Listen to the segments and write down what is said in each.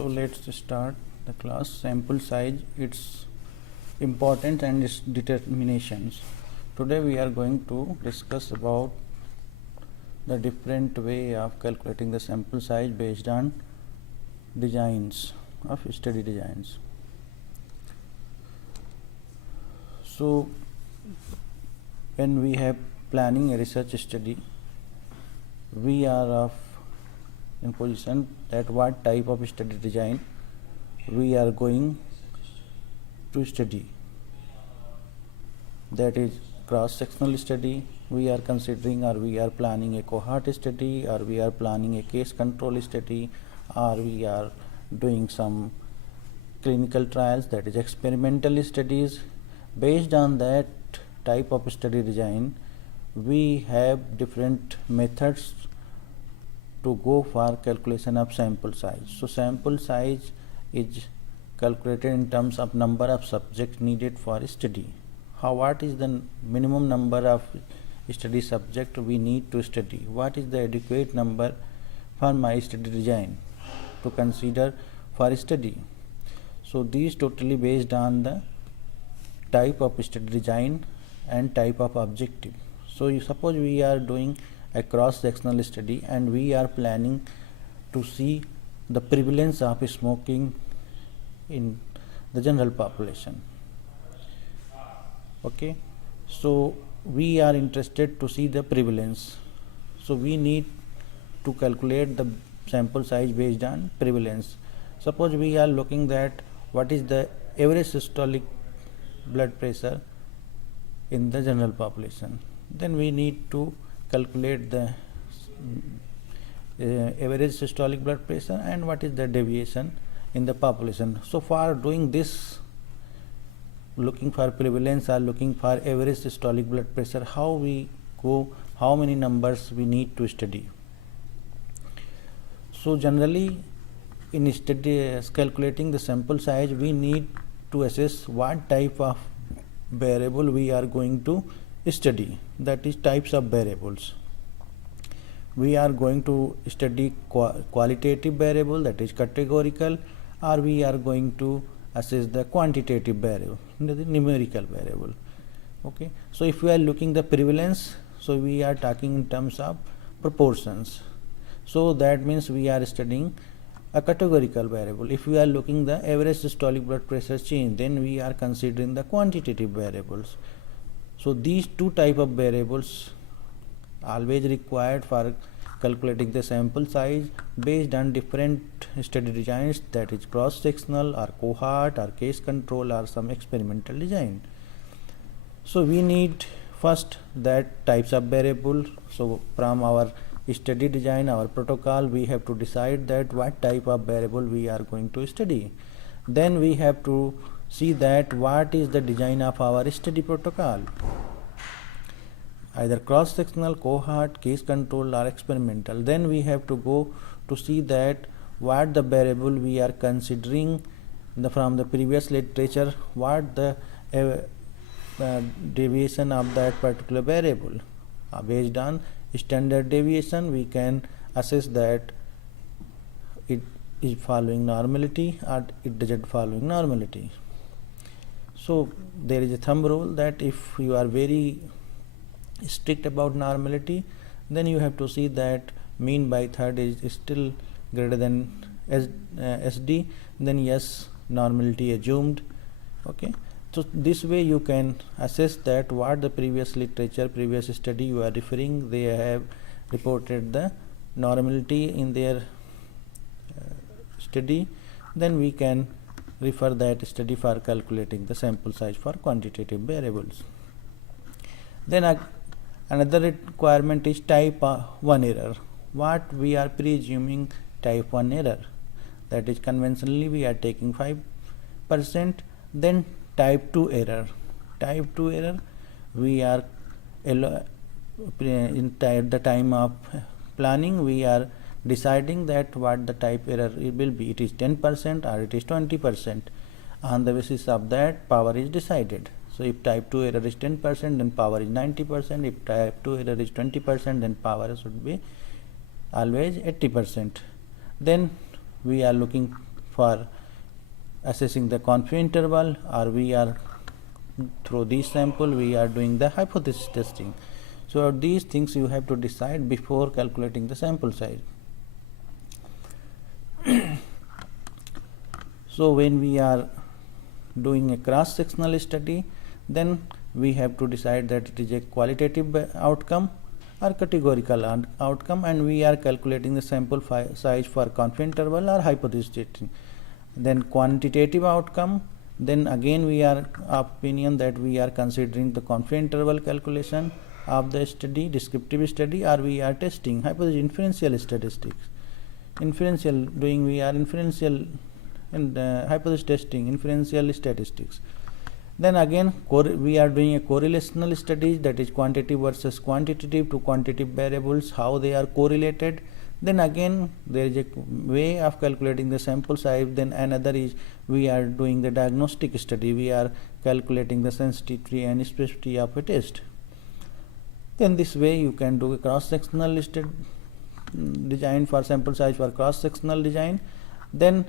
So let's start the class. Sample size, its importance and its determinations. Today we are going to discuss about the different way of calculating the sample size based on designs of study designs. So when we have planning a research study, we are in position that what type of study design we are going to study. That is cross-sectional study we are considering, or we are planning a cohort study, or we are planning a case control study, or we are doing some clinical trials, that is experimental studies. Based on that type of study design, we have different methods to go for calculation of sample size. So sample size is calculated in terms of number of subjects needed for study. What is the minimum number of study subject we need to study? What is the adequate number for my study design to consider for study? So these totally based on the type of study design and type of objective. So you suppose we are doing a cross-sectional study and we are planning to see the prevalence of smoking in the general population. Okay, so we are interested to see the prevalence. So we need to calculate the sample size based on prevalence. Suppose we are looking at what is the average systolic blood pressure in the general population. Then we need to calculate the average systolic blood pressure and what is the deviation in the population. So for doing this, looking for prevalence or looking for average systolic blood pressure, how we go, how many numbers we need to study. So generally in calculating the sample size, we need to assess what type of variable we are going to study, that is types of variables. We are going to study qualitative variable, that is categorical, or we are going to assess the quantitative variable, that is numerical variable. Okay, so if we are looking the prevalence, so we are talking in terms of proportions. So that means we are studying a categorical variable. If we are looking the average systolic blood pressure change, then we are considering the quantitative variables. So these two type of variables always required for calculating the sample size based on different study designs, that is cross-sectional or cohort or case control or some experimental design. So we need first that types of variable. So from our study design, our protocol, we have to decide that what type of variable we are going to study. Then we have to see that what is the design of our study protocol, either cross-sectional, cohort, case control or experimental. Then we have to go to see that what the variable we are considering from the previous literature, what the deviation of that particular variable. Based on standard deviation, we can assess that it is following normality or it doesn't following normality. So there is a thumb rule that if you are very strict about normality, then you have to see that mean by third is still greater than SD, then yes, normality assumed. Okay, so this way you can assess that what the previous literature, previous study you are referring, they have reported the normality in their study, then we can refer that study for calculating the sample size for quantitative variables. Then another requirement is type 1 error. What we are presuming type 1 error, that is conventionally we are taking 5%. Then type 2 error. Type 2 error, we are at the time of planning, we are deciding that what the type error it will be. It is 10% or it is 20%. On the basis of that, power is decided. So if type 2 error is 10%, then power is 90%. If type 2 error is 20%, then power should be always 80%. Then we are looking for assessing the confidence interval, or we are through this sample we are doing the hypothesis testing. So these things you have to decide before calculating the sample size. So when we are doing a cross-sectional study, then we have to decide that it is a qualitative outcome or categorical outcome, and we are calculating the sample size for confidence interval or hypothesis testing. Then quantitative outcome, then again we are of opinion that we are considering the confidence interval calculation of the study, descriptive study, or we are testing hypothesis inferential statistics. Inferential doing we are inferential and hypothesis testing, inferential statistics. Then again we are doing a correlational studies, that is quantitative versus quantitative to quantitative variables, how they are correlated. Then again there is a way of calculating the sample size. Then another is we are doing the diagnostic study, we are calculating the sensitivity and specificity of a test. Then this way you can do a cross-sectional design for sample size for cross-sectional design. Then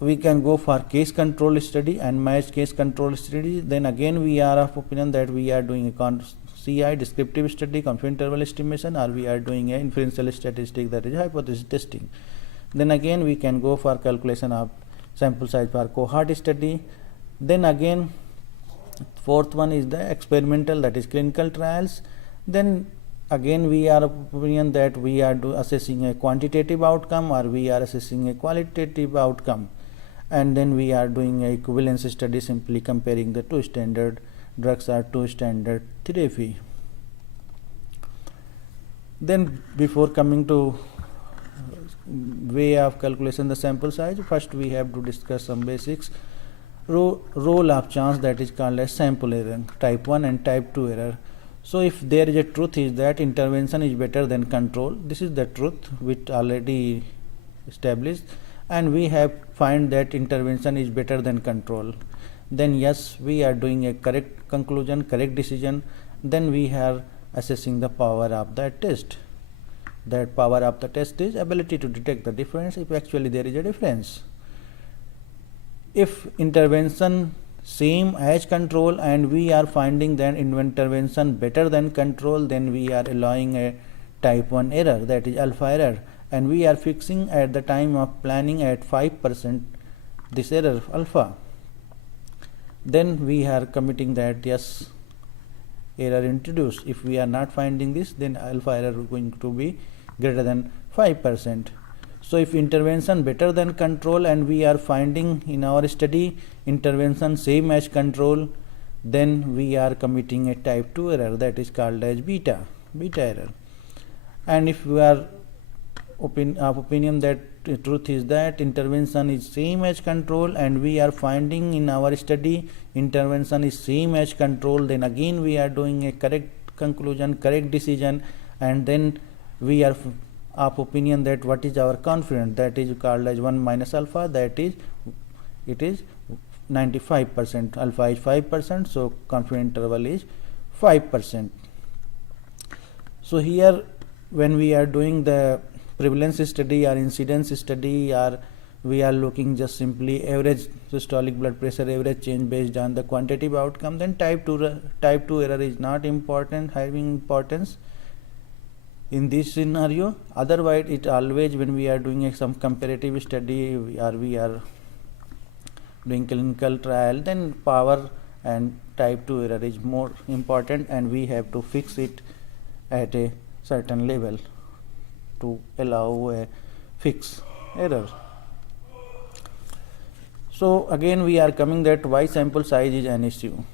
we can go for case control study and matched case control study. Then again we are of opinion that we are doing a CI, descriptive study, confidence interval estimation, or we are doing a inferential statistic, that is hypothesis testing. Then again we can go for calculation of sample size for cohort study. Then again fourth one is the experimental, that is clinical trials. Then again we are of opinion that we are assessing a quantitative outcome or we are assessing a qualitative outcome. And then we are doing a equivalence study, simply comparing the two standard drugs or two standard therapy. Then before coming to way of calculation the sample size, first we have to discuss some basics. Role of chance, that is called as sample error, type 1 and type 2 error. So if there is a truth is that intervention is better than control, this is the truth which already established, and we have find that intervention is better than control, then yes, we are doing a correct conclusion, correct decision. Then we are assessing the power of the test. That power of the test is ability to detect the difference if actually there is a difference. If intervention same as control and we are finding that intervention better than control, then we are allowing a type 1 error, that is alpha error, and we are fixing at the time of planning at 5% this error alpha. Then we are committing that yes, error introduced. If we are not finding this, then alpha error is going to be greater than 5%. So if intervention better than control and we are finding in our study intervention same as control, then we are committing a type 2 error, that is called as beta error. And if we are of opinion that the truth is that intervention is same as control and we are finding in our study intervention is same as control, then again we are doing a correct conclusion, correct decision, and then we are of opinion that what is our confidence, that is called as 1 minus alpha, that is it is 95%, alpha is 5%, so confidence interval is 5%. So here when we are doing the prevalence study or incidence study, or we are looking just simply average systolic blood pressure average change based on the quantitative outcome, then type 2 error is not important, having importance in this scenario. Otherwise it always, when we are doing some comparative study or we are doing clinical trial, then power and type 2 error is more important, and we have to fix it at a certain level to allow a fixed error. So again we are coming that why sample size is an issue.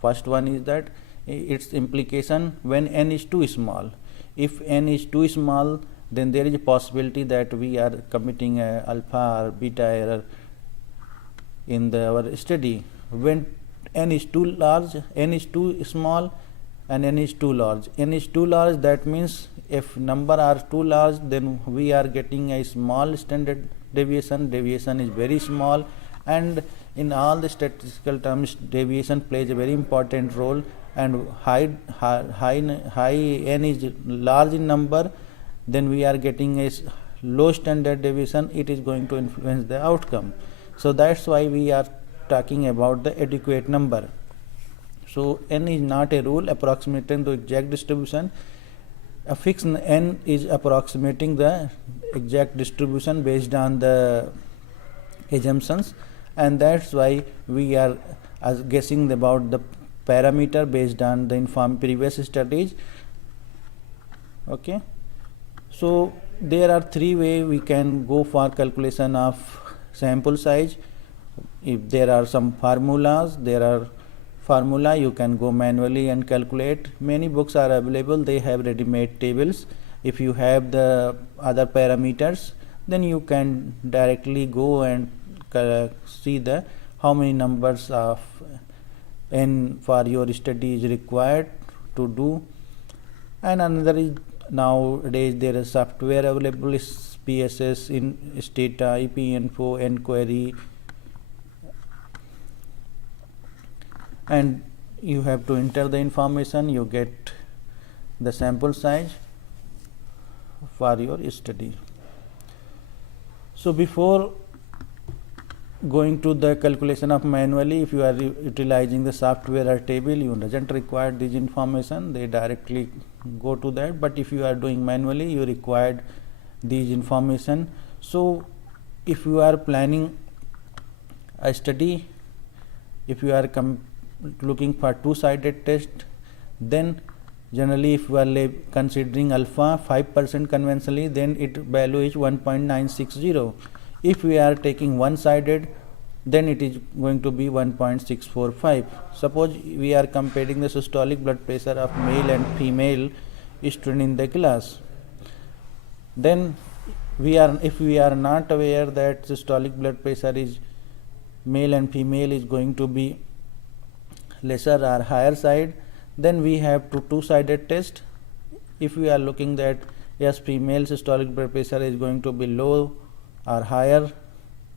First one is that its implication when n is too small. If n is too small, then there is a possibility that we are committing a alpha or beta error in our study. When n is too large, n is too small, and n is too large. N is too large, that means if number are too large, then we are getting a small standard deviation. Deviation is very small, and in all the statistical terms deviation plays a very important role, and high n is large in number, then we are getting a low standard deviation, it is going to influence the outcome. So that's why we are talking about the adequate number. So n is not a rule approximating the exact distribution. A fixed n is approximating the exact distribution based on the assumptions, and that's why we are guessing about the parameter based on the previous studies. Okay, so there are three ways we can go for calculation of sample size. If there are some formulas, you can go manually and calculate. Many books are available, they have ready-made tables. If you have the other parameters, then you can directly go and see the how many numbers of n for your study is required to do. And another is, nowadays there is software available, is PSS, in Stata, EPinfo, Enquiry, and you have to enter the information, you get the sample size for your study. So before going to the calculation of manually, if you are utilizing the software or table, you doesn't require this information, they directly go to that. But if you are doing manually, you required these information. So if you are planning a study, if you are looking for two-sided test, then generally if you are considering alpha 5% conventionally, then its value is 1.960. If we are taking one-sided, then it is going to be 1.645. Suppose we are comparing the systolic blood pressure of male and female student in the class. Then if we are not aware that systolic blood pressure is male and female is going to be lesser or higher side, then we have to two-sided test. If we are looking that yes, female systolic blood pressure is going to be low or higher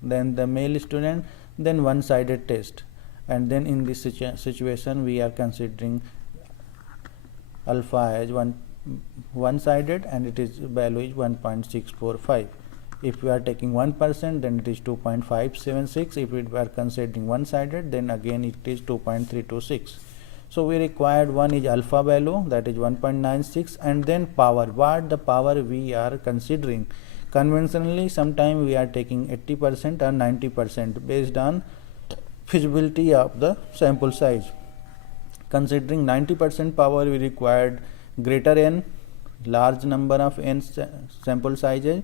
than the male student, then one-sided test. And then in this situation we are considering alpha as one-sided and it is value is 1.645. If we are taking 1%, then it is 2.576. If we are considering one-sided, then again it is 2.326. So we required one is alpha value, that is 1.96, and then power. What the power we are considering? Conventionally, sometimes we are taking 80% or 90% based on feasibility of the sample size. Considering 90% power, we required greater n, large number of n sample sizes.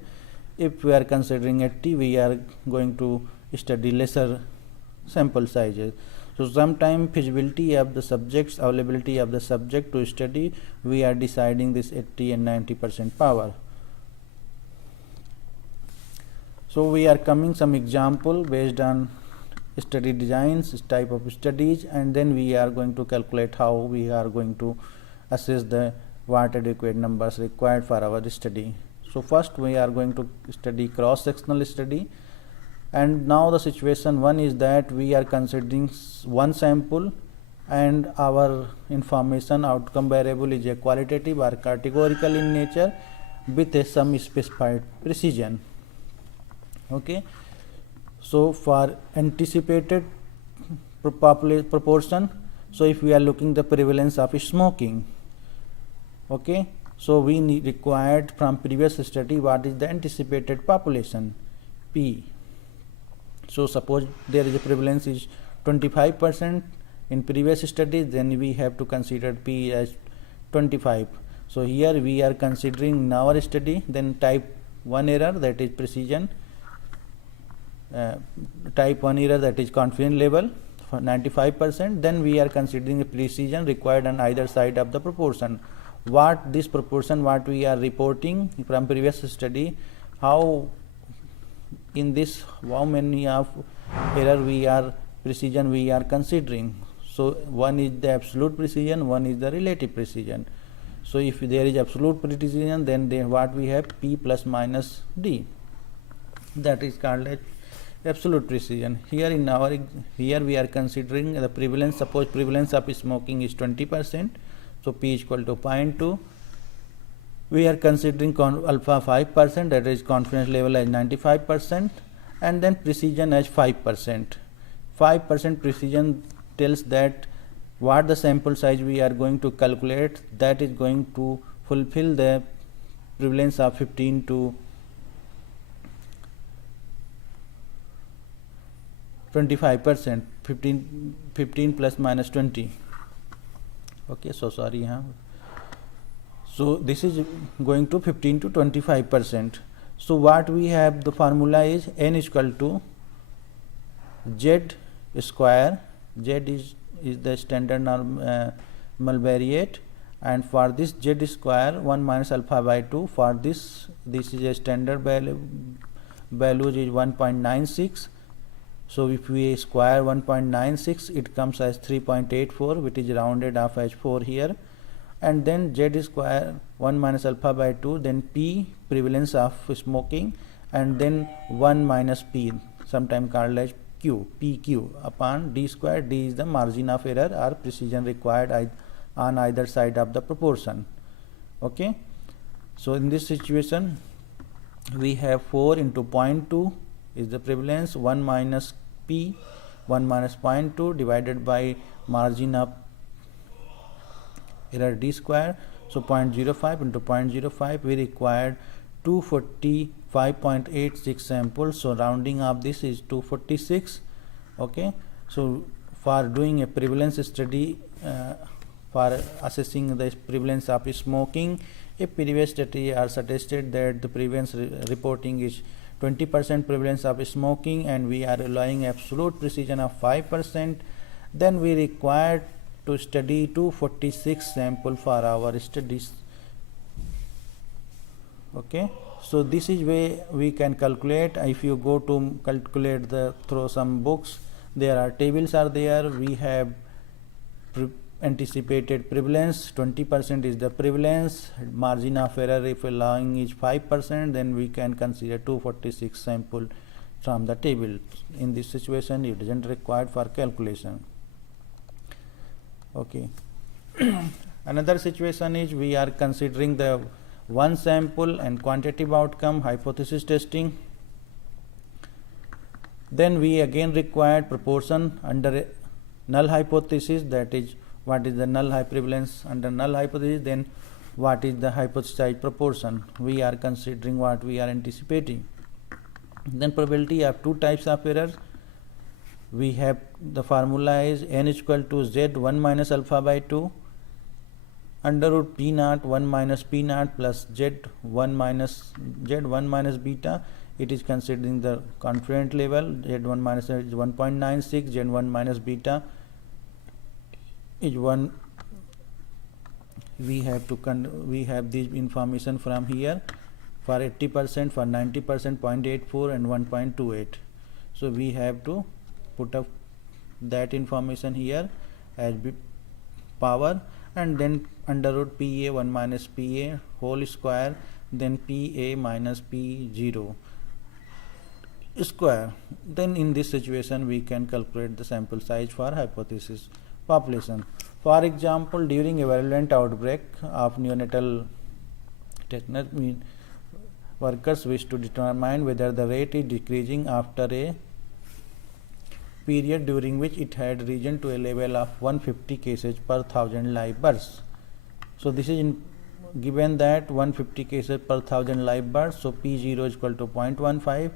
If we are considering 80, we are going to study lesser sample sizes. So sometime feasibility of the subjects, availability of the subject to study, we are deciding this 80 and 90% power. So we are coming some example based on study designs, type of studies, and then we are going to calculate how we are going to assess the what adequate numbers required for our study. So first we are going to study cross-sectional study, and now the situation one is that we are considering one sample and our information outcome variable is a qualitative or categorical in nature with some specified precision. Okay, so for anticipated proportion, so if we are looking the prevalence of smoking, okay, so we required from previous study what is the anticipated population P. So suppose there is a prevalence is 25% in previous study, then we have to consider P as 25. So here we are considering in our study, then type 1 error, that is precision, type 1 error, that is confidence level for 95%. Then we are considering the precision required on either side of the proportion. What this proportion, what we are reporting from previous study, how in this how many of error we are precision we are considering. So one is the absolute precision, one is the relative precision. So if there is absolute precision, then what we have P plus minus D, that is called as absolute precision. Here we are considering the prevalence. Suppose prevalence of smoking is 20%, so P is equal to 0.2, we are considering alpha 5%, that is confidence level as 95%, and then precision as 5%. 5% precision tells that what the sample size we are going to calculate, that is going to fulfill the prevalence of 15 to 25%, 15 plus minus 20. Okay, so sorry, so this is going to 15 to 25%. So what we have, the formula is n is equal to z square. Z is the standard normal variate, and for this z square 1 minus alpha by 2. For this is a standard value is 1.96. so if we square 1.96, it comes as 3.84, which is rounded off as 4 here. And then z square 1 minus alpha by 2, then p, prevalence of smoking, and then 1 minus p, sometimes called as q, pq upon d square. D is the margin of error or precision required on either side of the proportion. Okay, so in this situation we have 4 into 0.2 is the prevalence, 1 minus p, 1 minus 0.2 divided by margin of error d square. So 0.05 into 0.05, we required 245.86 samples. So rounding of this is 246. Okay, so for doing a prevalence study, for assessing the prevalence of smoking, a previous study are suggested that the prevalence reporting is 20% prevalence of smoking, and we are allowing absolute precision of 5%. Then we required to study 246 sample for our studies. Okay, so this is way we can calculate. If you go to calculate through some books, there are tables are there. We have anticipated prevalence, 20% is the prevalence, margin of error if allowing is 5%, then we can consider 246 sample from the table. In this situation it isn't required for calculation. Okay. Another situation is we are considering the one sample and quantitative outcome hypothesis testing. Then we again required proportion under a null hypothesis, that is what is the null prevalence under null hypothesis, then what is the hypothesized proportion. We are considering what we are anticipating. Then probability of two types of errors. We have the formula is n is equal to z 1 minus alpha by 2 under root p naught 1 minus p naught plus z 1 minus beta. It is considering the confidence level. Z1 minus is 1.96, Z1 minus beta is 1. We have this information from here for 80%, for 90%, 0.84 and 1.28. So we have to put up that information here as power, and then under root PA 1 minus PA whole square, then PA minus P0 square. Then in this situation we can calculate the sample size for hypothesis population. For example, during a virulent outbreak of neonatal tetanus, workers wish to determine whether the rate is decreasing after a period during which it had risen to a level of 150 cases per 1000 live births. So this is given that 150 cases per 1000 live births, so P0 is equal to 0.15.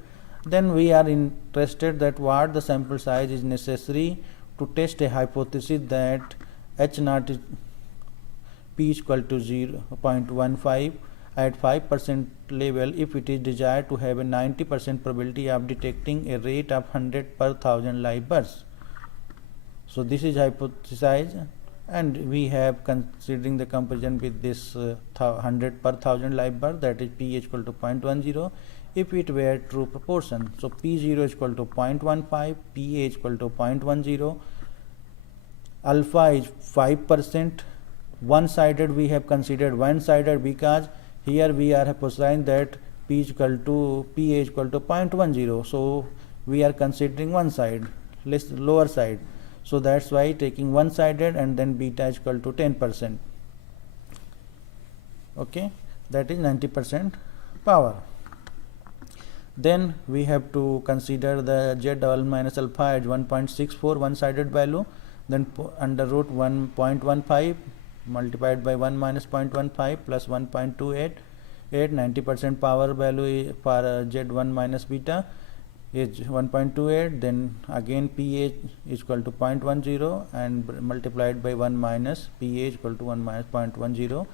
Then we are interested that what the sample size is necessary to test a hypothesis that H naught is P is equal to 0.15 at 5% level if it is desired to have a 90% probability of detecting a rate of 100 per 1000 live births. So this is hypothesized, and we have considering the comparison with this 100 per 1000 live birth, that is P is equal to 0.10 if it were true proportion. So P0 is equal to 0.15, PA is equal to 0.10, alpha is 5%. One-sided we have considered one-sided because here we are hypothesizing that P is equal to PA is equal to 0.10. So we are considering one side, lower side. So that's why taking one-sided, and then beta is equal to 10%. Okay. that is 90% power. Then we have to consider the z double minus alpha as 1.64 one-sided value, then under root 1.15 multiplied by 1 minus 0.15 plus 1.28, 90% power value for z1 minus beta is 1.28, then again PA is equal to 0.10 and multiplied by 1 minus PA is equal to 1 minus 0.10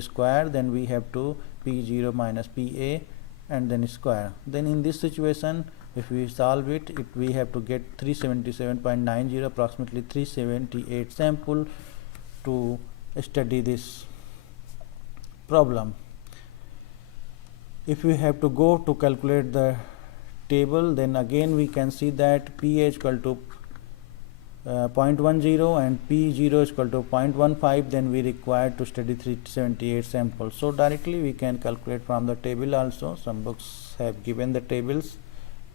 square, then we have to P0 minus PA and then square. Then in this situation, if we solve it, we have to get 377.90, approximately 378 sample to study this problem. If we have to go to calculate the table, then again we can see that PA is equal to 0.10 and P0 is equal to 0.15, then we require to study 378 samples. So directly we can calculate from the table also. Some books have given the tables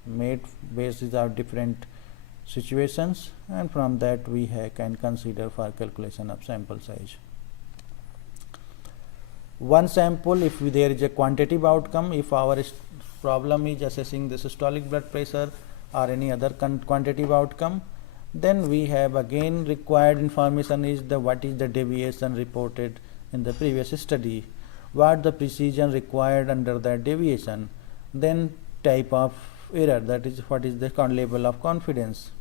made basis of different situations, and from that we can consider for calculation of sample size. One sample, if there is a quantitative outcome, if our problem is assessing the systolic blood pressure or any other quantitative outcome, then we have again required information is the what is the deviation reported in the previous study, what the precision required under that deviation, then type of error, that is what is the level of confidence.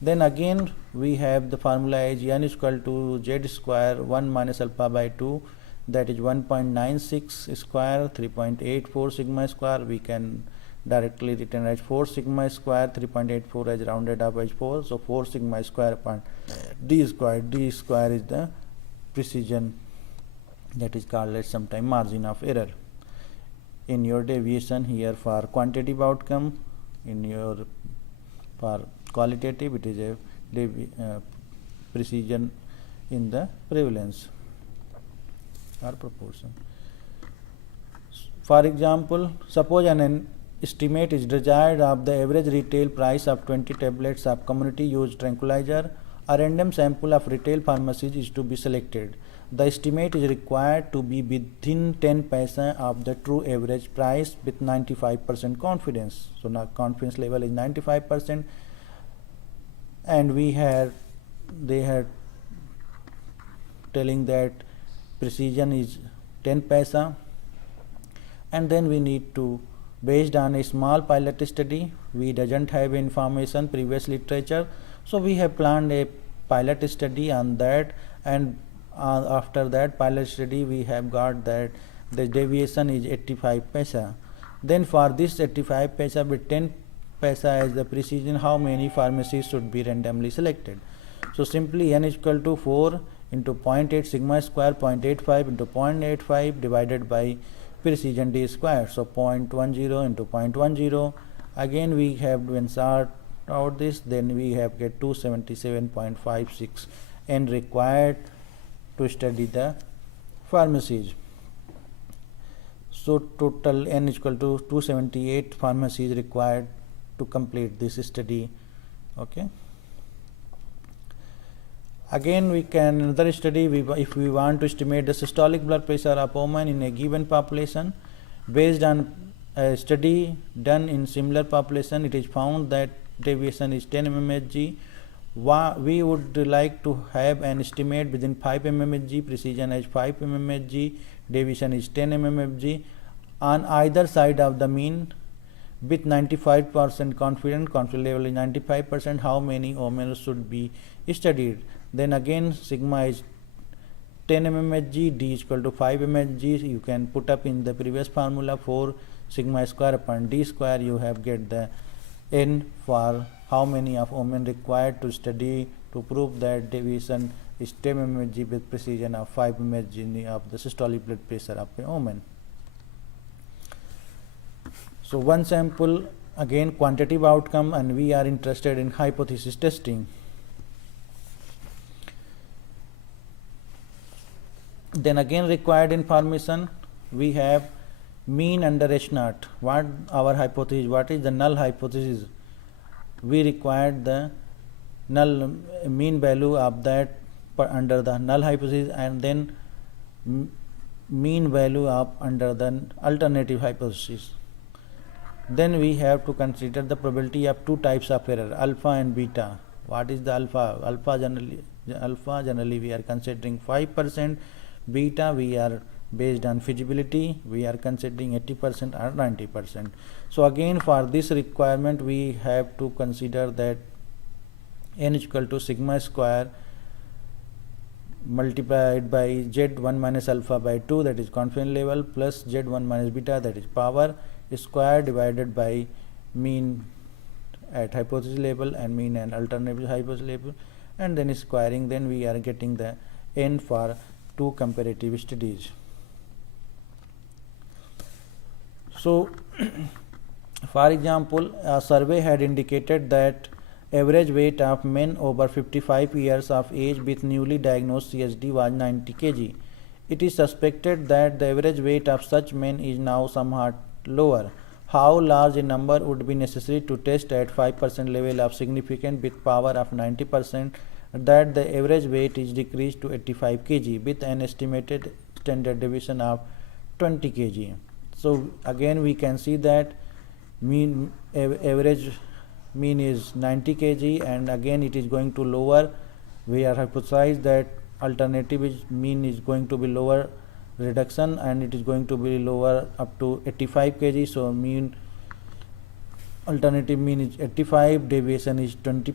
Then again we have the formula is n is equal to z square 1 minus alpha by 2, that is 1.96 square 3.84 sigma square. We can directly written as 4 sigma square, 3.84 as rounded up as 4, so 4 sigma square upon d square. D square is the precision, that is called as sometime margin of error in your deviation. Here for quantitative outcome, in your for qualitative it is a precision in the prevalence or proportion. For example, suppose an estimate is desired of the average retail price of 20 tablets of community used tranquilizer. A random sample of retail pharmacies is to be selected. The estimate is required to be within 10 paisa of the true average price with 95% confidence. So now confidence level is 95%, and they had telling that precision is 10 paisa, and then we need to, based on a small pilot study, we doesn't have information previous literature, so we have planned a pilot study on that, and after that pilot study we have got that the deviation is 85 paisa. Then for this 85 paisa with 10 paisa as the precision, how many pharmacies should be randomly selected? So simply n is equal to 4 into 0.8 sigma square, 0.85 into 0.85 divided by precision d square, so 0.10 into 0.10. Again we have to insert out this, then we have get 277.56 n required to study the pharmacies. So total n is equal to 278 pharmacies required to complete this study. Okay. Again we can another study, if we want to estimate the systolic blood pressure of women in a given population based on a study done in similar population, it is found that deviation is 10 mmHg. We would like to have an estimate within 5 mmHg, precision as 5 mmHg, deviation is 10 mmHg on either side of the mean with 95% confidence level is 95%. How many women should be studied? Then again sigma is 10 mmHg, d is equal to 5 mmHg. You can put up in the previous formula 4 sigma square upon d square. You have get the n for how many of women required to study to prove that deviation is 10 mmHg with precision of 5 mmHg of the systolic blood pressure of a woman. So one sample, again quantitative outcome, and we are interested in hypothesis testing. Then again required information, we have mean under H naught. What our hypothesis, what is the null hypothesis? We required the null mean value of that under the null hypothesis, and then mean value of under the alternative hypothesis. Then we have to consider the probability of two types of error, alpha and beta. What is the alpha? Alpha generally we are considering 5%, beta we are based on feasibility we are considering 80% or 90%. So again for this requirement we have to consider that n is equal to sigma square multiplied by z1 minus alpha by 2, that is confidence level, plus z1 minus beta, that is power, square divided by mean at hypothesis level and mean and alternative hypothesis level, and then squaring, then we are getting the n for two comparative studies. So for example, a survey had indicated that average weight of men over 55 years of age with newly diagnosed CSD was 90 kg. It is suspected that the average weight of such men is now somewhat lower. How large a number would be necessary to test at 5% level of significance with power of 90% that the average weight is decreased to 85 kg with an estimated standard deviation of 20 kg. So again we can see that mean average mean is 90 kg, and again it is going to lower. We are hypothesized that alternative is mean is going to be lower reduction, and it is going to be lower up to 85 kg. So mean alternative mean is 85, deviation is 20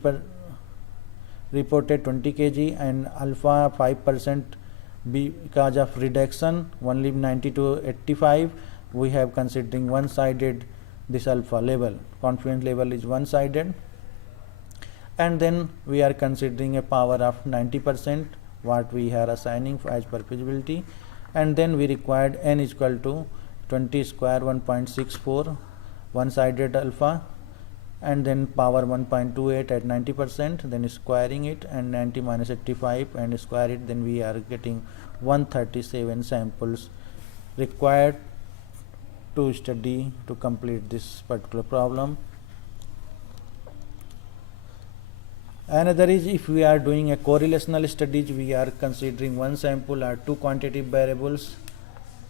reported 20 kg, and alpha 5% because of reduction only 90 to 85. We have considering one-sided this alpha level, confidence level is one-sided, and then we are considering a power of 90% what we are assigning as per feasibility, and then we required n is equal to 20 square 1.64 one-sided alpha, and then power 1.28 at 90%, then squaring it, and 90 minus 85 and square it, then we are getting 137 samples required to study to complete this particular problem. Another is if we are doing a correlational studies, we are considering one sample or two quantitative variables,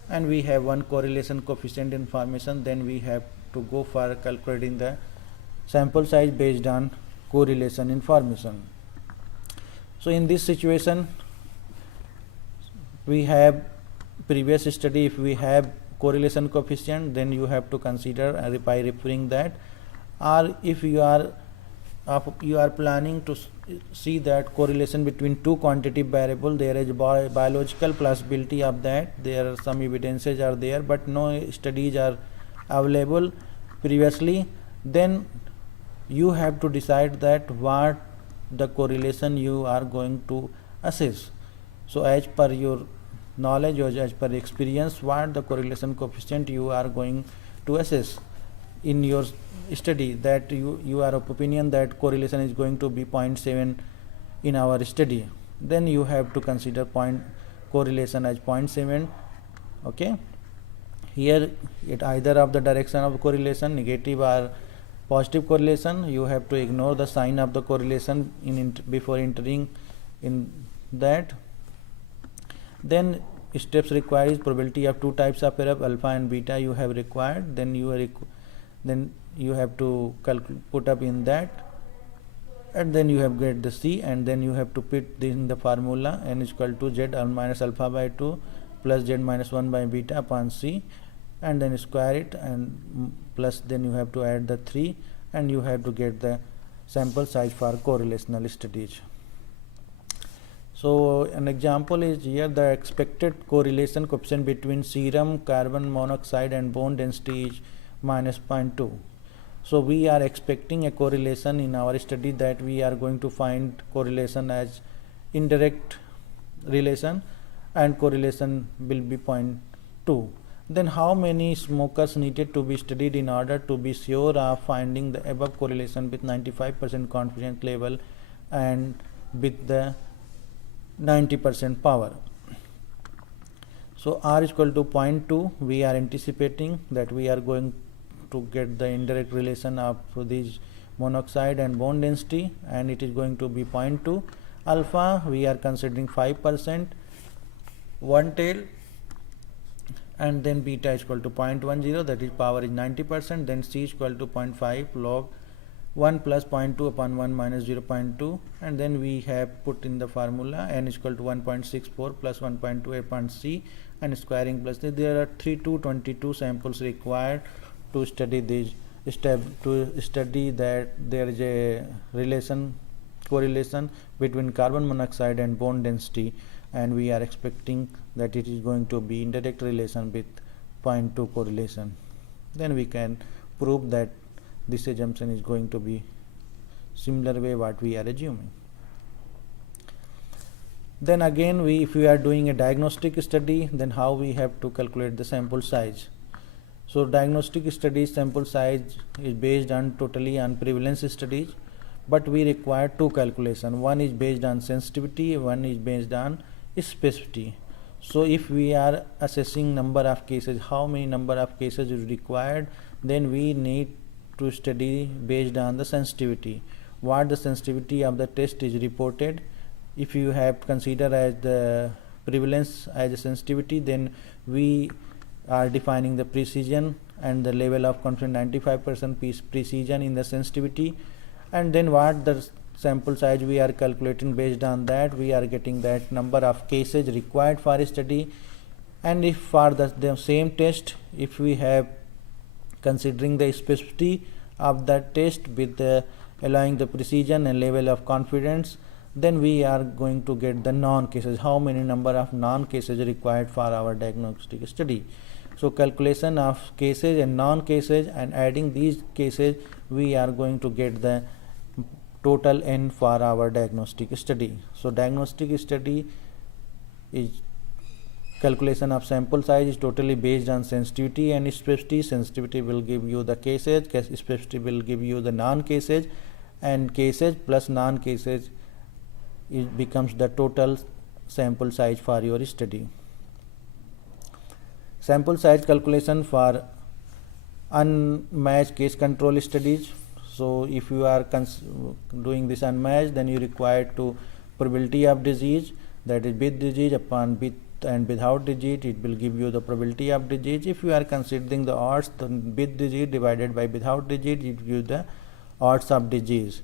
and we have one correlation coefficient information, then we have to go for calculating the sample size based on correlation information. So in this situation we have previous study, if we have correlation coefficient, then you have to consider by referring that, or if you are planning to see that correlation between two quantitative variable, there is biological plausibility of that, there are some evidences are there but no studies are available previously, then you have to decide that what the correlation you are going to assess. So as per your knowledge or as per experience, what the correlation coefficient you are going to assess in your study, that you are of opinion that correlation is going to be 0.7 in our study, then you have to consider correlation as 0.7. okay, here it either of the direction of correlation, negative or positive correlation, you have to ignore the sign of the correlation before entering in that. Then steps required is probability of two types of error, alpha and beta you have required, then you have to put up in that, and then you have get the C, and then you have to put in the formula n is equal to z minus alpha by 2 plus z minus 1 by beta upon C, and then square it, and plus then you have to add the 3, and you have to get the sample size for correlational studies. So an example is here, the expected correlation coefficient between serum carbon monoxide and bone density is minus 0.2. So we are expecting a correlation in our study, that we are going to find correlation as indirect relation, and correlation will be 0.2. Then how many smokers needed to be studied in order to be sure of finding the above correlation with 95% confidence level and with the 90% power? So R is equal to 0.2. We are anticipating that we are going to get the indirect relation of these monoxide and bone density, and it is going to be 0.2. Alpha we are considering 5%. One tail and then beta is equal to 0.10, that is power is 90%, then c is equal to 0.5 log 1 plus 0.2 upon 1 minus 0.2, and then we have put in the formula n is equal to 1.64 plus 1.2 upon c and squaring plus this. There are 222 samples required to study this, to study that there is a correlation between carbon monoxide and bone density, and we are expecting that it is going to be indirect relation with 0.2 correlation. Then we can prove that this assumption is going to be similar way what we are assuming. Then again, if we are doing a diagnostic study, then how we have to calculate the sample size. So diagnostic study sample size is based on totally on prevalence studies, but we require two calculation. One is based on sensitivity, one is based on specificity. So if we are assessing number of cases, how many number of cases is required, then we need to study based on the sensitivity. What the sensitivity of the test is reported. If you have considered as the prevalence as a sensitivity, then we are defining the precision and the level of confidence 95% precision in the sensitivity, and then what the sample size we are calculating, based on that we are getting that number of cases required for a study. And if for the same test, if we have considering the specificity of that test with the allowing the precision and level of confidence, then we are going to get the non-cases, how many number of non-cases required for our diagnostic study. So calculation of cases and non-cases and adding these cases, we are going to get the total n for our diagnostic study. So diagnostic study is calculation of sample size is totally based on sensitivity and specificity. Sensitivity will give you the cases, specificity will give you the non-cases, and cases plus non-cases it becomes the total sample size for your study. Sample size calculation for unmatched case control studies. So if you are doing this unmatched, then you require to probability of disease, that is with disease upon with and without disease, it will give you the probability of disease. If you are considering the odds, then with disease divided by without disease, it gives you the odds of disease.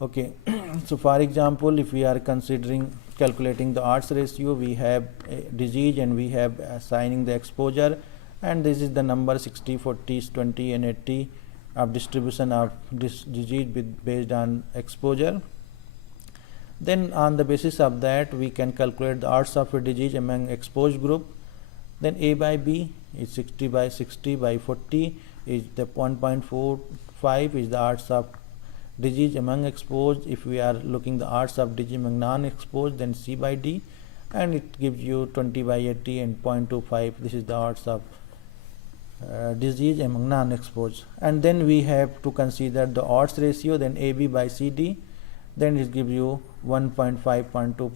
Okay. So for example, if we are considering calculating the odds ratio, we have disease and we have assigning the exposure, and this is the number 60, 40, 20 and 80 of distribution of this disease based on exposure. Then on the basis of that we can calculate the odds of a disease among exposed group. Then A by B is 60 by 60 by 40 is the 1.45 is the odds of disease among exposed. If we are looking the odds of disease among non-exposed, then C by D, and it gives you 20 by 80 and 0.25. This is the odds of disease among non-exposed. And then we have to consider the odds ratio, then AB by CD, then it gives you 1.5, 0.2,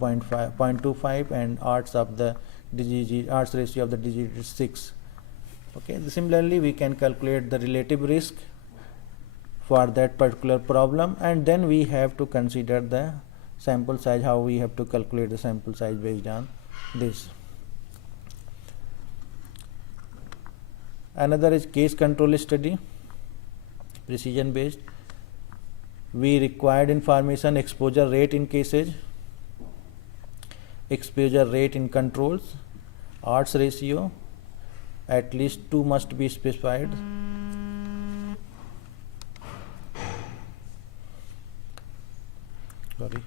0.25, and odds of the disease, odds ratio of the disease is 6. Okay. Similarly, we can calculate the relative risk for that particular problem, and then we have to consider the sample size, how we have to calculate the sample size based on this. Another is case control study, precision based. We required information exposure rate in cases, exposure rate in controls, odds ratio, at least 2 must be specified. Sorry.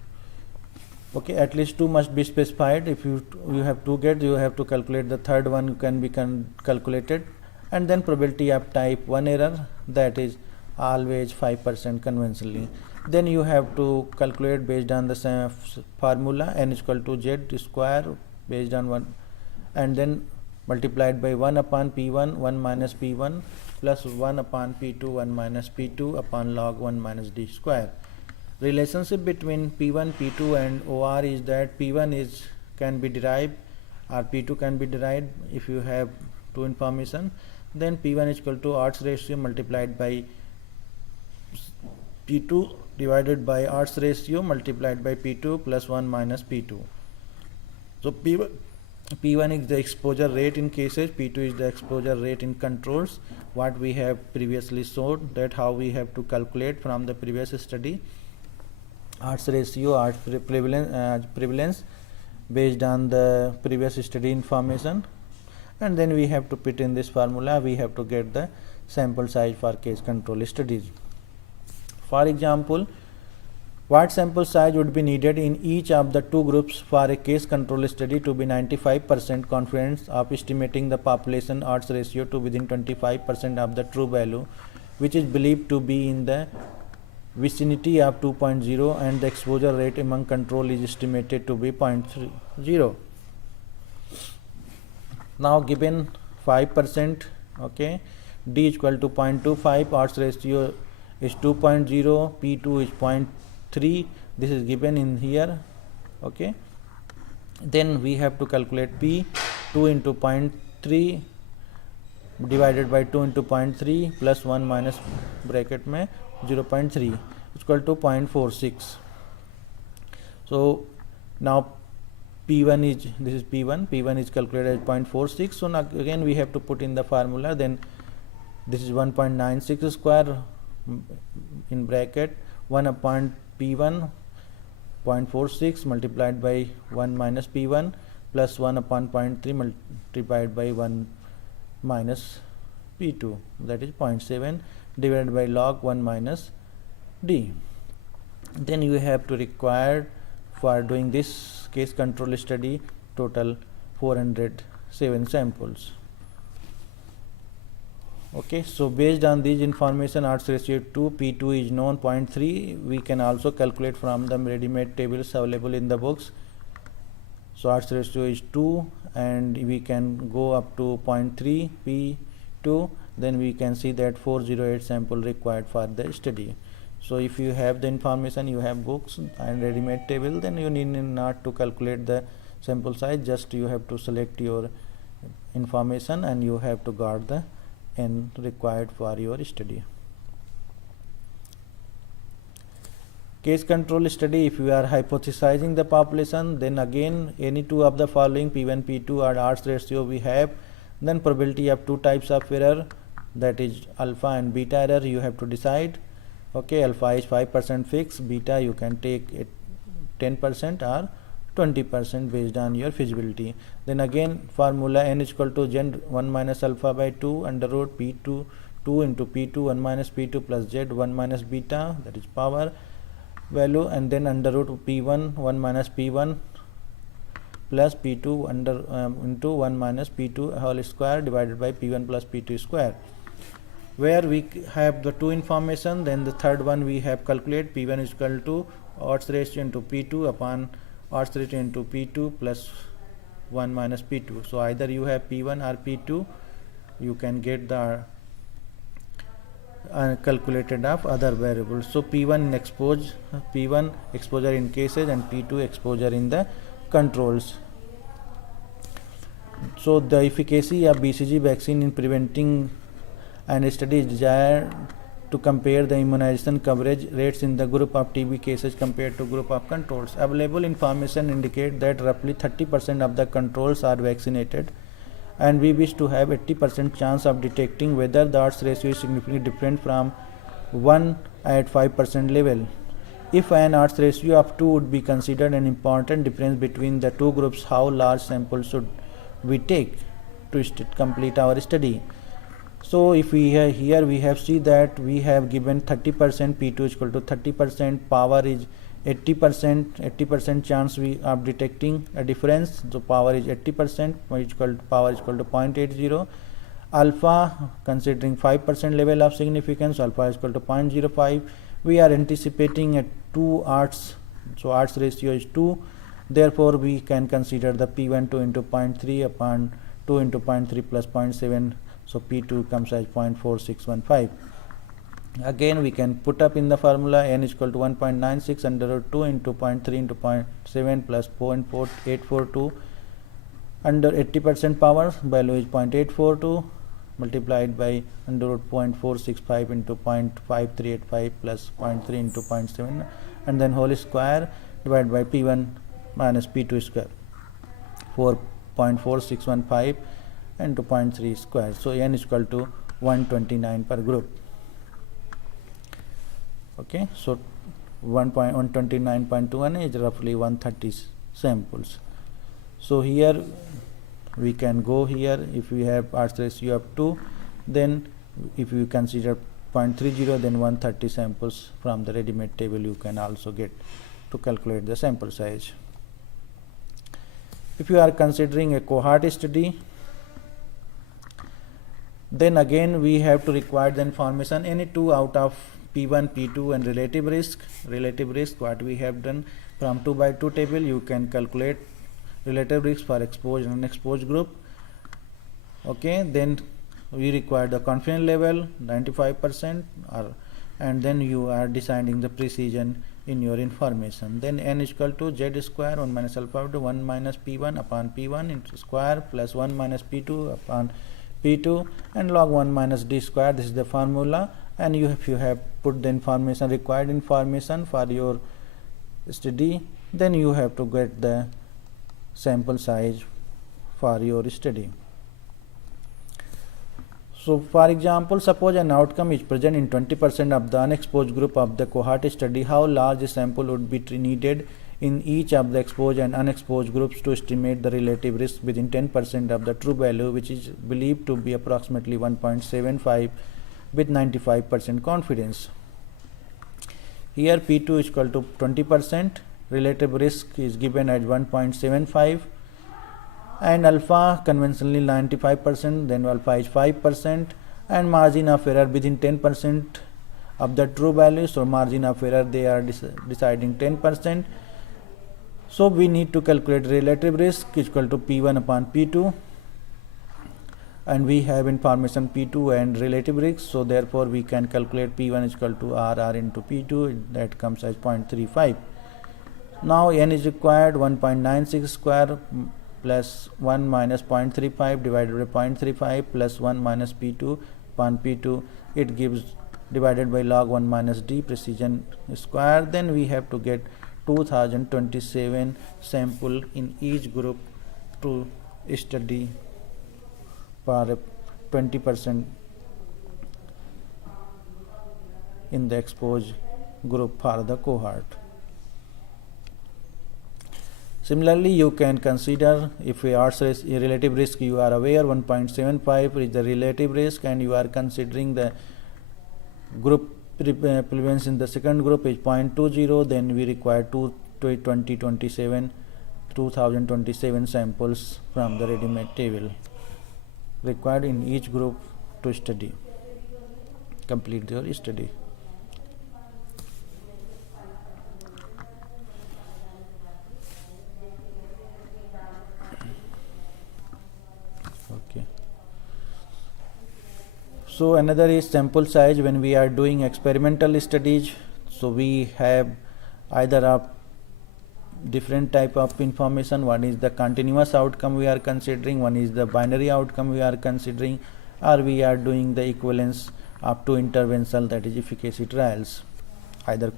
Okay, at least 2 must be specified. If you have 2 get, you have to calculate the third one can be calculated. And then probability of type 1 error, that is always 5% conventionally. Then you have to calculate based on the same formula, n is equal to z square based on 1, and then multiplied by 1 upon p1 1 minus p1 plus 1 upon p2 1 minus p2 upon log 1 minus d square. Relationship between p1 p2 and OR is that p1 can be derived or p2 can be derived if you have 2 information. Then p1 is equal to odds ratio multiplied by p2 divided by odds ratio multiplied by p2 plus 1 minus p2. So p1 P1 is the exposure rate in cases, P2 is the exposure rate in controls, what we have previously showed, that how we have to calculate from the previous study. Odds ratio, odds prevalence based on the previous study information, and then we have to put in this formula, we have to get the sample size for case control studies. For example, what sample size would be needed in each of the two groups for a case control study to be 95% confidence of estimating the population odds ratio to within 25% of the true value, which is believed to be in the vicinity of 2.0, and the exposure rate among control is estimated to be 0.30. Now given 5%, okay, D is equal to 0.25, odds ratio is 2.0, P2 is 0.3, this is given in here, okay. Then we have to calculate P, 2 into 0.3 divided by 2 into 0.3 plus 1 minus bracket में 0.3 is equal to 0.46. So now P1 is, this is P1 is calculated as 0.46. So now again we have to put in the formula, then this is 1.96 square in bracket 1 upon P1 0.46 multiplied by 1 minus P1 plus 1 upon 0.3 multiplied by 1 minus P2, that is 0.7 divided by log 1 minus D. Then you have to require for doing this case control study total 407 samples. Okay, so based on these information, odds ratio 2, P2 is known 0.3. We can also calculate from the ready-made tables available in the books. So odds ratio is 2 and we can go up to 0.3 P2. Then we can see that 408 sample required for the study. So if you have the information, you have books and ready-made table, then you need not to calculate the sample size, just you have to select your information and you have to guard the N required for your study. Case control study, if you are hypothesizing the population, then again any two of the following P1, P2 or odds ratio we have, then probability of two types of error, that is alpha and beta error, you have to decide. Okay, alpha is 5% fixed, beta you can take it 10% or 20% based on your feasibility. Then again formula N is equal to Z 1 minus alpha by 2 under root P2 2 into P2 1 minus P2 plus Z 1 minus beta, that is power value, and then under root P1 1 minus P1 plus P2 under into 1 minus P2 whole square divided by P1 plus P2 square. Where we have the two information, then the third one we have calculate P1 is equal to odds ratio into P2 upon odds ratio into P2 plus 1 minus P2. So either you have P1 or P2, you can get the calculated of other variables. So P1 exposure in cases and P2 exposure in the controls. So the efficacy of BCG vaccine in preventing and study is desired to compare the immunization coverage rates in the group of TB cases compared to group of controls. Available information indicate that roughly 30% of the controls are vaccinated, and we wish to have 80% chance of detecting whether the odds ratio is significantly different from 1 at 5% level. If an odds ratio of 2 would be considered an important difference between the two groups, how large sample should we take to complete our study? So if we here we have see that we have given 30%, P2 is equal to 30%, power is 80% chance we are detecting a difference, so power is 80%, power is equal to 0.80. Alpha, considering 5% level of significance, alpha is equal to 0.05. We are anticipating a 2 odds, so odds ratio is 2, therefore we can consider the P1 2 into 0.3 upon 2 into 0.3 plus 0.7, so P2 comes as 0.4615. Again we can put up in the formula N is equal to 1.96 under root 2 into 0.3 into 0.7 plus 0.842 under 80% power, value is 0.842 multiplied by under root 0.465 into 0.5385 plus 0.3 into 0.7 and then whole square divided by P1 minus P2 square. For 0.4615 into 0.3 square. So n is equal to 129 per group. Okay, so 129.21 is roughly 130 samples. So here we can go here, if we have odds ratio of 2, then if you consider 0.30, then 130 samples from the ready-made table you can also get to calculate the sample size. If you are considering a cohort study, then again we have to require the information any two out of P1, P2 and relative risk. Relative risk, what we have done from 2 by 2 table, you can calculate relative risk for exposed and unexposed group. Okay, then we require the confidence level 95%, and then you are deciding the precision in your information. Then n is equal to z square 1 minus alpha to 1 minus p1 upon p1 into square plus 1 minus p2 upon p2 and log 1 minus d square. This is the formula, and if you have put the information, required information for your study, then you have to get the sample size for your study. So for example, suppose an outcome is present in 20% of the unexposed group of the cohort study. How large a sample would be needed in each of the exposed and unexposed groups to estimate the relative risk within 10% of the true value, which is believed to be approximately 1.75 with 95% confidence. Here P2 is equal to 20%, relative risk is given as 1.75, and alpha conventionally 95%, then alpha is 5%, and margin of error within 10% of the true value. So margin of error they are deciding 10%. So we need to calculate relative risk is equal to P1 upon P2, and we have information P2 and relative risk, so therefore we can calculate P1 is equal to RR into P2, that comes as 0.35. Now n is required 1.96 square plus 1 minus 0.35 divided by 0.35 plus 1 minus P2 upon P2, it gives divided by log 1 minus d precision square. Then we have to get 2027 sample in each group to study for 20% in the exposed group for the cohort. Similarly, you can consider if a odds ratio relative risk you are aware 1.75 is the relative risk, and you are considering the group prevalence in the second group is 0.20, then we require 2027 samples from the ready-made table required in each group to study, complete your study. Okay. So another is sample size when we are doing experimental studies. So we have either a different type of information. One is the continuous outcome we are considering, one is the binary outcome we are considering, or we are doing the equivalence of two interventional, that is efficacy trials, either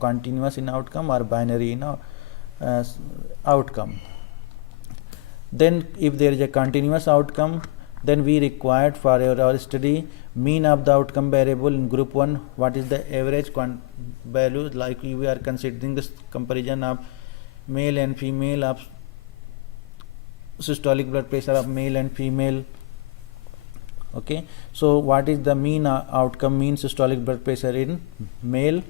continuous in outcome or binary in outcome. Then if there is a continuous outcome, then we required for our study mean of the outcome variable in group 1, what is the average value, like we are considering this comparison of male and female, of systolic blood pressure of male and female. Okay, so what is the mean outcome, mean systolic blood pressure in male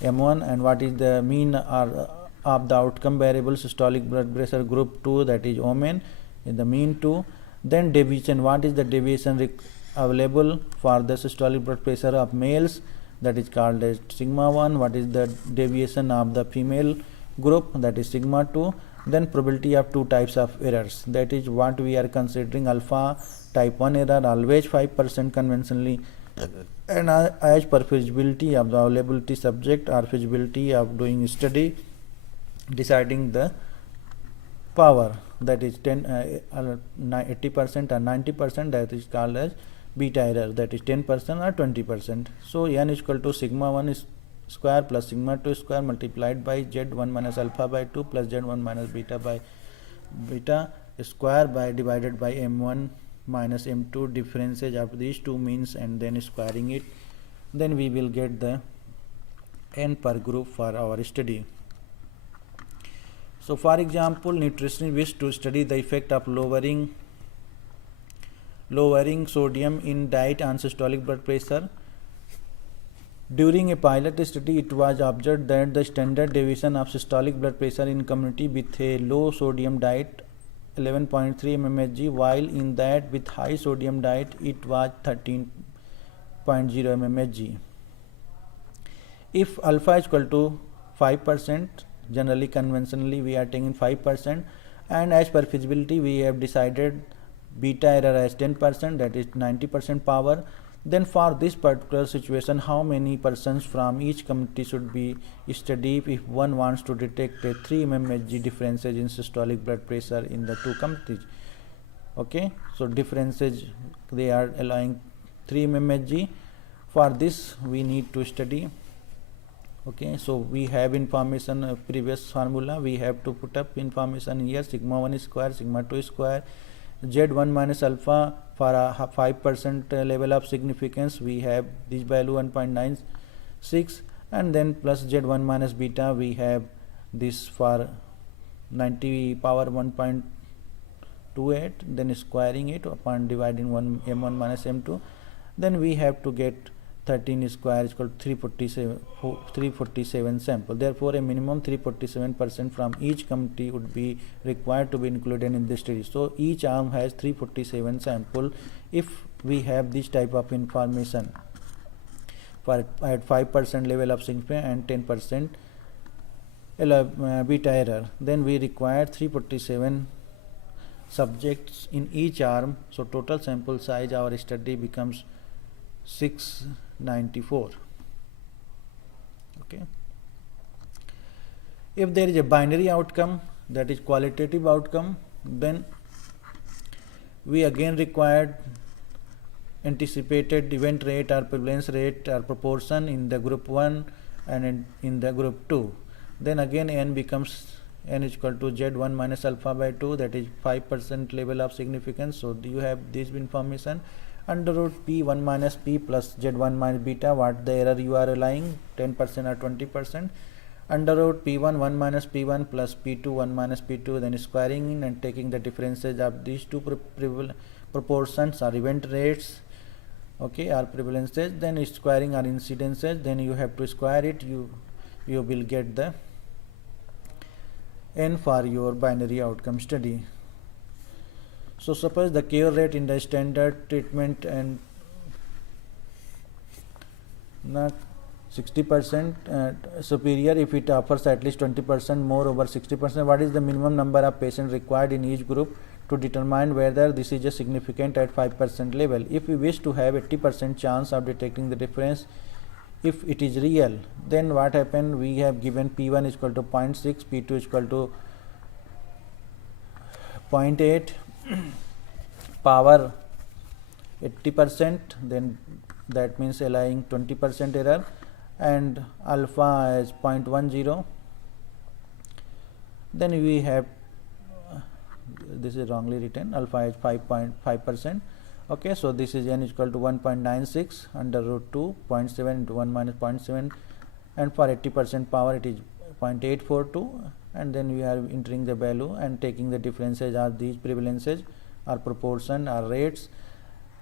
M1, and what is the mean of the outcome variable systolic blood pressure group 2, that is women, in the mean 2. Then deviation, what is the deviation available for the systolic blood pressure of males, that is called as sigma 1. What is the deviation of the female group, that is sigma 2. Then probability of two types of errors, that is what we are considering alpha type 1 error, always 5% conventionally, and as per feasibility of the availability subject or feasibility of doing study, deciding the power, that is 80% or 90%, that is called as beta error, that is 10% or 20%. So n is equal to sigma 1 is square plus sigma 2 square multiplied by z1 minus alpha by 2 plus z1 minus beta by beta square by divided by m1 minus m2, differences of these two means, and then squaring it, then we will get the n per group for our study. So for example, nutritionists wish to study the effect of lowering sodium in diet on systolic blood pressure. During a pilot study, it was observed that the standard deviation of systolic blood pressure in community with a low sodium diet 11.3 mmHg, while in that with high sodium diet it was 13.0 mmHg. If alpha is equal to 5%, generally conventionally we are taking 5%, and as per feasibility we have decided beta error as 10%, that is 90% power, then for this particular situation how many persons from each community should be studied if one wants to detect a 3 mmHg differences in systolic blood pressure in the two communities. Okay, so differences they are allowing 3 mmHg. For this we need to study. Okay, so we have information previous formula, we have to put up information here, sigma 1 square, sigma 2 square, z1 minus alpha for a 5% level of significance, we have this value 1.96, and then plus z1 minus beta, we have this for 90 power 1.28, then squaring it upon dividing m1 minus m2, then we have to get 13 square is equal to 347 sample. Therefore, a minimum 347% from each community would be required to be included in this study. So, each arm has 347 sample. If we have this type of information for at 5% level of significance and 10% beta error, then we require 347 subjects in each arm. So, total sample size our study becomes 694. Okay, if there is a binary outcome, that is qualitative outcome, then we again required anticipated event rate or prevalence rate or proportion in the group 1 and in the group 2. Then again n becomes n is equal to z1 minus alpha by 2, that is 5% level of significance. So you have this information, under root p1 minus p plus z1 minus beta, what the error you are relying, 10% or 20%, under root p1 1 minus p1 plus p2 1 minus p2, then squaring in and taking the differences of these two proportions or event rates, okay, or prevalences, then squaring or incidences, then you have to square it, you will get the n for your binary outcome study. So suppose the cure rate in the standard treatment and 60% superior if it offers at least 20% more over 60%. What is the minimum number of patients required in each group to determine whether this is a significant at 5% level? If we wish to have 80% chance of detecting the difference, if it is real, then what happened? We have given p1 is equal to 0.6, p2 is equal to 0.8, power 80%, then that means allowing 20% error, and alpha is 0.10, then we have, this is wrongly written, alpha is 5.5%. okay, so this is n is equal to 1.96 under root 2, 0.7 into 1 minus 0.7, and for 80% power it is 0.842, and then we are entering the value and taking the differences of these prevalences or proportion or rates,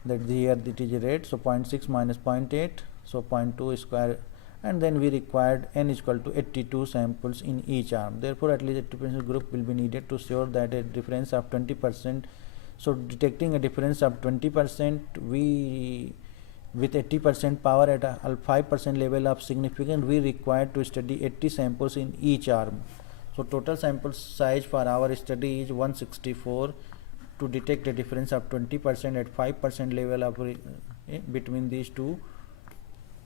that here it is a rate, so 0.6 minus 0.8, so 0.2 square, and then we required n is equal to 82 samples in each arm. Therefore, at least 80% group will be needed to show that a difference of 20%. So detecting a difference of 20%, we with 80% power at a 5% level of significance, we required to study 80 samples in each arm. So total sample size for our study is 164 to detect a difference of 20% at 5% level of between these two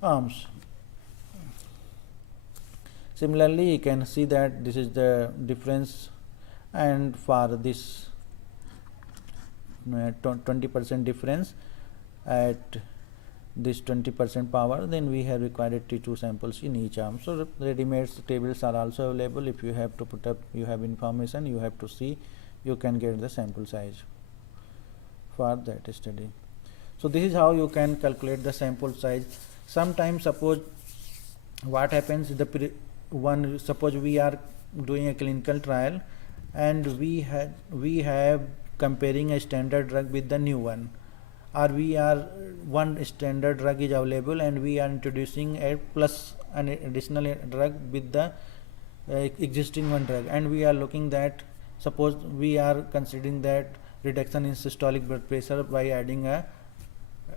arms. Similarly, you can see that this is the difference, and for this 20% difference at this 20% power, then we have required 82 samples in each arm. So ready-made tables are also available. If you have to put up, you have information, you have to see, you can get the sample size for that study. So this is how you can calculate the sample size. Sometimes suppose what happens, suppose we are doing a clinical trial and we have comparing a standard drug with the new one, or we are one standard drug is available and we are introducing a plus an additional drug with the existing one drug, and we are looking that, suppose we are considering that reduction in systolic blood pressure by adding a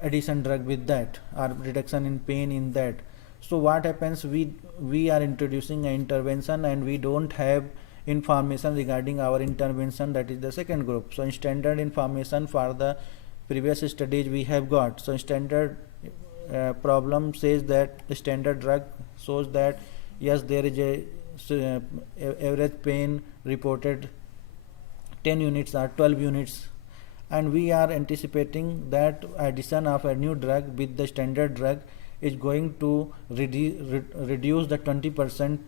addition drug with that, or reduction in pain in that. So what happens, we are introducing an intervention and we don't have information regarding our intervention, that is the second group. So in standard information for the previous studies we have got. So standard problem says that the standard drug shows that yes, there is a average pain reported 10 units or 12 units, and we are anticipating that addition of a new drug with the standard drug is going to reduce the 20%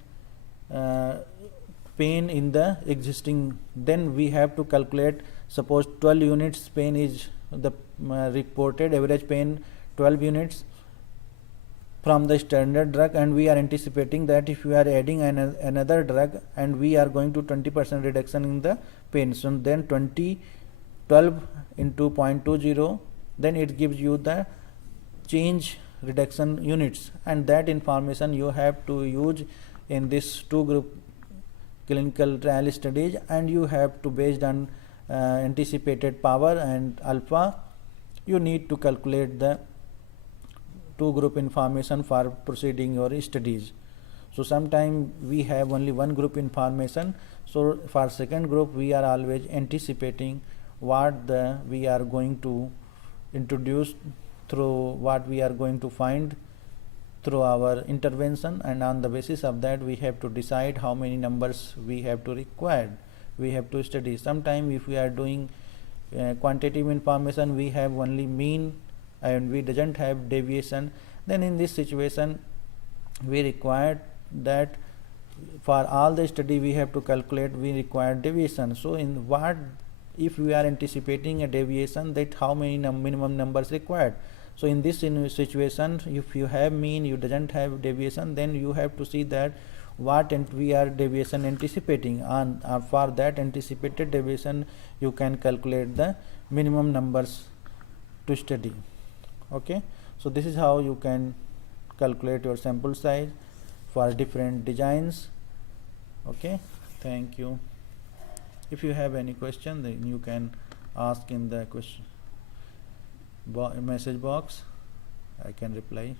pain in the existing. Then we have to calculate, suppose 12 units pain is the reported average pain 12 units from the standard drug, and we are anticipating that if we are adding another drug and we are going to 20% reduction in the pain, so then 12 into 0.20, then it gives you the change reduction units, and that information you have to use in this two group clinical trial studies, and you have to, based on anticipated power and alpha, you need to calculate the two group information for proceeding your studies. So sometimes we have only one group information, so for second group we are always anticipating what we are going to introduce through what we are going to find through our intervention, and on the basis of that we have to decide how many numbers we have to study. Sometimes if we are doing quantitative information, we have only mean and we doesn't have deviation, then in this situation we require that for all the study we have to calculate, we require deviation. So in what, if we are anticipating a deviation, that how many minimum numbers required. So in this situation, if you have mean, you doesn't have deviation, then you have to see that what we are deviation anticipating, and for that anticipated deviation you can calculate the minimum numbers to study. Okay, so this is how you can calculate your sample size for different designs. Okay, thank you. If you have any question, then you can ask in the question message box. I can reply.